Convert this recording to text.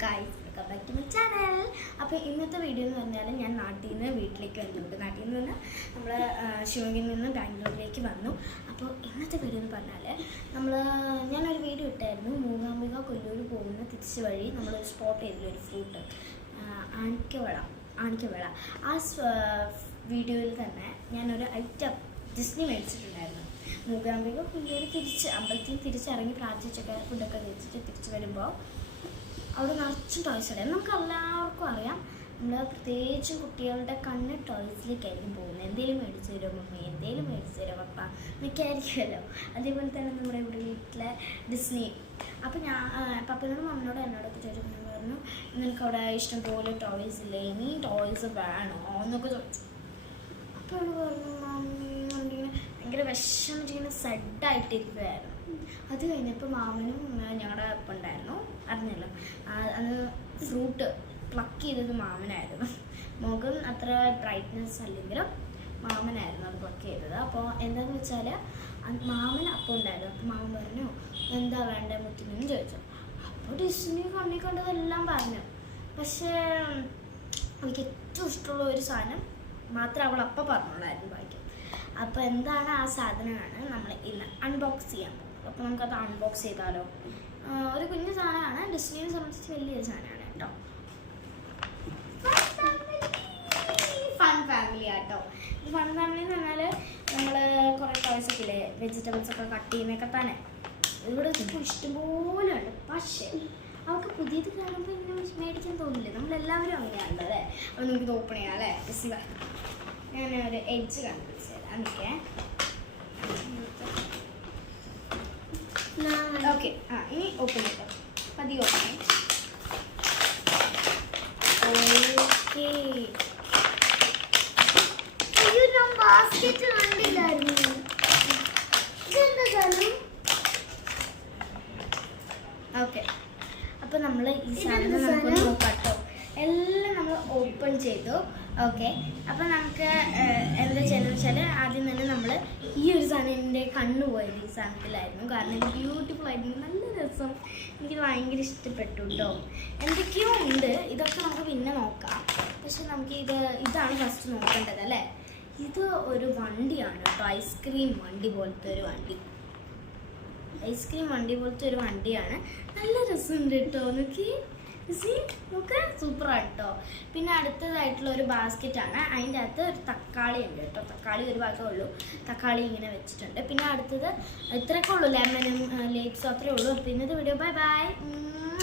guys, welcome back to my channel. അപ്പോൾ ഇന്നത്തെ video എന്ന് പറഞ്ഞാൽ ഞാൻ നാട്ടിൽ നിന്ന് വീട്ടിലേക്ക് വരുന്നുണ്ട്. നാട്ടിൽ നിന്ന് നമ്മൾ ശിവഗിരിയിൽ നിന്ന് ബാംഗ്ലൂരിലേക്ക് വന്നു. അപ്പോൾ ഇന്നത്തെ വീഡിയോ എന്ന് പറഞ്ഞാൽ ഞാനൊരു വീഡിയോ ഇട്ടായിരുന്നു. മൂകാംബിക കൊല്ലൂർ പോകുന്ന തിരിച്ച് വഴി നമ്മൾ സ്പോട്ട് ചെയ്തില്ലൊരു ഫ്രൂട്ട് ആണിക്കവള. ആ വീഡിയോയിൽ തന്നെ ഞാനൊരു ഐറ്റം ഡിസ്നി മേടിച്ചിട്ടുണ്ടായിരുന്നു. മൂകാംബിക കൊല്ലൂർ അമ്പലത്തിൽ തിരിച്ചിറങ്ങി പ്രാർത്ഥിച്ചൊക്കെ ഫുഡൊക്കെ കഴിച്ചിട്ട് തിരിച്ച് വരുമ്പോൾ അവിടെ നിറച്ചും ടോയ്സ് ഉണ്ടായിരുന്നു. നമുക്ക് എല്ലാവർക്കും അറിയാം, നമ്മൾ പ്രത്യേകിച്ചും കുട്ടികളുടെ കണ്ണ് ടോയ്സിലേക്കായിരിക്കും പോകുന്നത്. എന്തെങ്കിലും മേടിച്ച് തരുമോ മമ്മി, എന്തെങ്കിലും മേടിച്ച് തരുമോ പപ്പ എന്നൊക്കെ ആയിരിക്കുമല്ലോ. അതേപോലെ തന്നെ നമ്മുടെ ഇവിടെ വീട്ടിലെ ഡിസ്നി. അപ്പോൾ ഞാൻ പപ്പനോടും മമ്മനോടും എന്നോടൊക്കെ ചോദിച്ചു, പറഞ്ഞു നിനക്ക് അവിടെ ഇഷ്ടംപോലെ ടോയ്സ് ഇല്ലേ, നീ ടോയ്സ് വേണോ എന്നൊക്കെ ചോദിച്ചു. അപ്പോൾ അവൾ പറഞ്ഞു മമ്മി എന്നിങ്ങനെ ഭയങ്കര വിഷമിച്ചിങ്ങനെ സെഡായിട്ടിരിക്കുകയായിരുന്നു. അത് കഴിഞ്ഞപ്പോൾ മാമനും ഞങ്ങളുടെ ഒപ്പം ഉണ്ടായിരുന്നു, അറിഞ്ഞല്ലോ. അത് ഫ്രൂട്ട് പ്ലക്ക് ചെയ്തത് മാമനായിരുന്നു. മുഖം അത്ര ബ്രൈറ്റ്നെസ് അല്ലെങ്കിലും മാമനായിരുന്നു അത് പ്ലക്ക് ചെയ്തത്. അപ്പോൾ എന്താണെന്ന് വെച്ചാൽ മാമൻ അപ്പം ഉണ്ടായിരുന്നു. അപ്പോൾ മാമൻ പറഞ്ഞു എന്താ വേണ്ട മുത്തിനെന്ന് ചോദിച്ചു. അപ്പോൾ ഡിസ്നി കണ്ണി കണ്ടതെല്ലാം പറഞ്ഞു. പക്ഷേ എനിക്ക് ഏറ്റവും ഇഷ്ടമുള്ള ഒരു സാധനം മാത്രമേ അവൾ അപ്പം പറഞ്ഞുള്ളായിരുന്നു ബാക്കി. അപ്പോൾ എന്താണ് ആ സാധനമാണ് നമ്മൾ ഇന്ന് അൺബോക്സ് ചെയ്യാൻ പോകുന്നത്. അപ്പോൾ നമുക്കത് അൺബോക്സ് ചെയ്താലോ. ഒരു കുഞ്ഞു സാധനമാണ്, ഡിസ്നിയെ സംബന്ധിച്ച് വലിയൊരു സാധനമാണ് കേട്ടോ. ഫൺ ഫാമിലി ആട്ടോ. ഫൺ ഫാമിലി എന്ന് പറഞ്ഞാൽ നമ്മൾ കുറേ ടോയ്സൊക്കെ ഇല്ലേ, വെജിറ്റബിൾസ് ഒക്കെ കട്ട് ചെയ്യുന്നതൊക്കെ തന്നെ ഇവിടെ ഇപ്പോൾ ഇഷ്ടംപോലെ ഉണ്ട്. പക്ഷേ അവർക്ക് പുതിയത് കാണുമ്പോൾ ഇങ്ങനെ മേടിക്കാൻ തോന്നില്ലേ, നമ്മളെല്ലാവരും അങ്ങനെയാണല്ലോ അല്ലേ. അപ്പോൾ നമുക്കിത് ഓപ്പൺ ചെയ്യാം അല്ലേ. ഡിസ്നി ഞാനൊരു എഡ്ജ് കണ്ടുപിടിച്ചു തരാം. എനിക്ക് ഓക്കെ. ഇനി ഓപ്പൺ ചെയ്തോ, മതി ഓപ്പൺ. ഓക്കെ, അയ്യോ ഞാൻ ബാസ്കറ്റ് കണ്ടില്ലായിരുന്നു. ഇതെന്താ സാധനം? ഓക്കെ, അപ്പോൾ നമ്മൾ ഈ സാധനം നമുക്ക് നോക്കാട്ടോ. എല്ലാം നമ്മൾ ഓപ്പൺ ചെയ്തു. ഓക്കെ, അപ്പോൾ നമുക്ക് എന്താ ചെയ്യുന്നത് വെച്ചാൽ ആദ്യം തന്നെ നമ്മൾ ഈ ഒരു സാധനം എൻ്റെ കണ്ണു പോയത് ഈ സാധനത്തിലായിരുന്നു. കാരണം ബ്യൂട്ടിഫുൾ ആയിരുന്നു, നല്ല രസം, എനിക്കിത് ഭയങ്കര ഇഷ്ടപ്പെട്ടു കേട്ടോ. എന്തൊക്കെയോ ഉണ്ട്, ഇതൊക്കെ നമുക്ക് പിന്നെ നോക്കാം. പക്ഷെ നമുക്ക് ഇതാണ് ഫസ്റ്റ് നോക്കേണ്ടത് അല്ലേ. ഇത് ഒരു വണ്ടിയാണ് കേട്ടോ, ഐസ്ക്രീം വണ്ടി പോലത്തെ ഒരു വണ്ടി. വണ്ടിയാണ്. നല്ല രസമുണ്ട് കേട്ടോ. നോക്ക്, സൂപ്പറാണ് കേട്ടോ. പിന്നെ അടുത്തതായിട്ടുള്ള ഒരു ബാസ്ക്കറ്റാണ്. അതിൻ്റെ അകത്ത് ഒരു തക്കാളി ഉണ്ട് കേട്ടോ. തക്കാളി ഒരു ഭാഗമേ ഉള്ളൂ, തക്കാളി ഇങ്ങനെ വെച്ചിട്ടുണ്ട്. പിന്നെ അടുത്തത് ഇത്രയൊക്കെ ഉള്ളൂ, ലെമനും ലേപ്സും അത്രയേ ഉള്ളൂ. അപ്പോൾ ഇന്നത്തെ വീഡിയോ ബൈ ബൈ.